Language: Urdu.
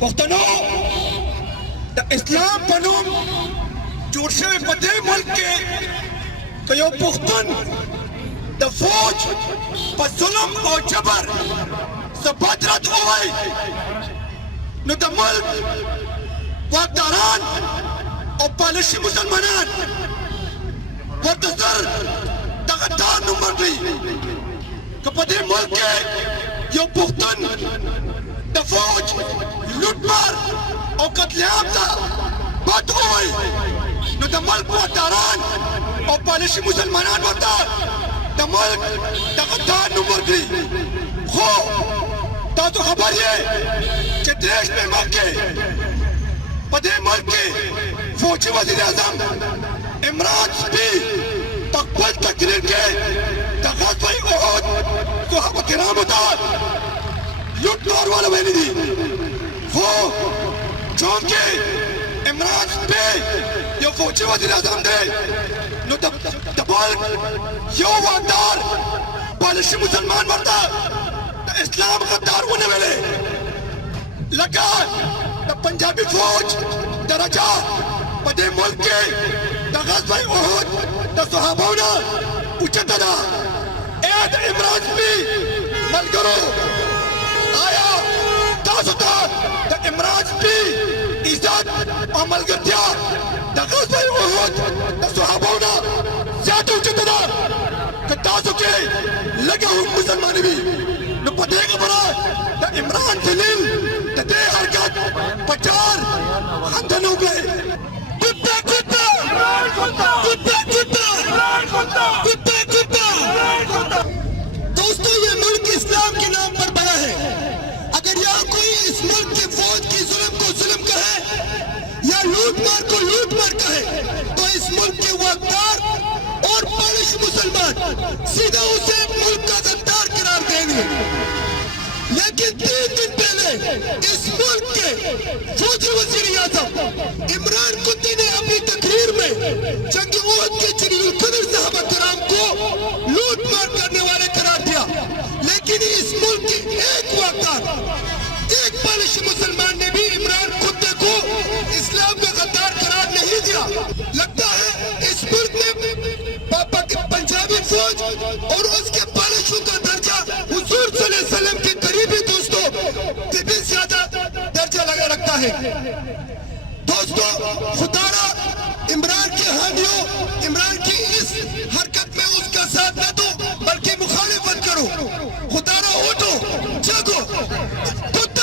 پښتنو د اسلام په نوم جوړ شوی په دې ملک کې که یو پښتون د فوج په ظلم او جبر څه بد رد ووایي نو د ملک واکداران او پالشي مسلمانان ورته زر د غدار نوم ورکړي که په دې ملک کې یو پښتون د فوج لوټمار او قتل عام ته بد ووایي نو د ملک واکداران او پالشي مسلمانان ورته د ملک د غدار نوم ورکړي خو تاسو خبر یې چې دیش میں مخکې په دې ملک کې فوجي وزیر اعظم عمران سپي په خپل تقریر کې د غزوه احد صحابه کرامو ته لوټمار والا ویلي دي خو چونکې عمران سپي یو فوجي وزیر اعظم دی نو د ملک یو واکدار پالشي مسلمان ورته د اسلام غدار ونه ویلې لکه د پنجابي فوج درجه په دې ملک کې د غزوه احد د صحابو نه اوچته ده ای د عمران سپي ملګرو آیا تاسو ته د عمران سپي عزت او ملګرتیا د غزوه احد د صحابو نه زیاته اوچته ده که تاسو کې لږه هم مسلماني وي نو په دې خبره د عمران جلیل د دې حرکت په چار خندنه وکړئ کتا کتا کتا کتا کتا کتا دوستو یہ ملک اسلام کے نام پر بنا ہے اگر یہاں کوئی اس ملک کے فوج کی ظلم کو ظلم کہے یا لوٹ مار کو لوٹ مار کہے تو اس ملک کے واکدار اور پالش مسلمان سیدھا اسے ملک کا غدار قرار دیں گے لیکن 3 دن پہلے اس ملک کے فوجی وزیر اعظم عمران قطی نے اپنی تقریر میں جنگ احد کے جلیل القدر صحابہ کرام کو لوٹ مار کرنے والے قرار دیا لیکن اس ملک کے ایک واکدار ایک پالشی مسلمان نے بھی عمران قطی کو اسلام کا غدار قرار نہیں دیا لگتا ہے اس ملک میں پنجابی فوج اور اس کے پالشوں کا درجہ حضور صلی اللہ علیہ وسلم کے قریبی دوستوں سے بھی زیادہ درجہ لگا رکھتا ہے دوستو خدا را عمران کے حامیوں عمران کی اس حرکت میں اس کا ساتھ نہ دو بلکہ مخالفت کرو خدا را اٹھو جاگو خود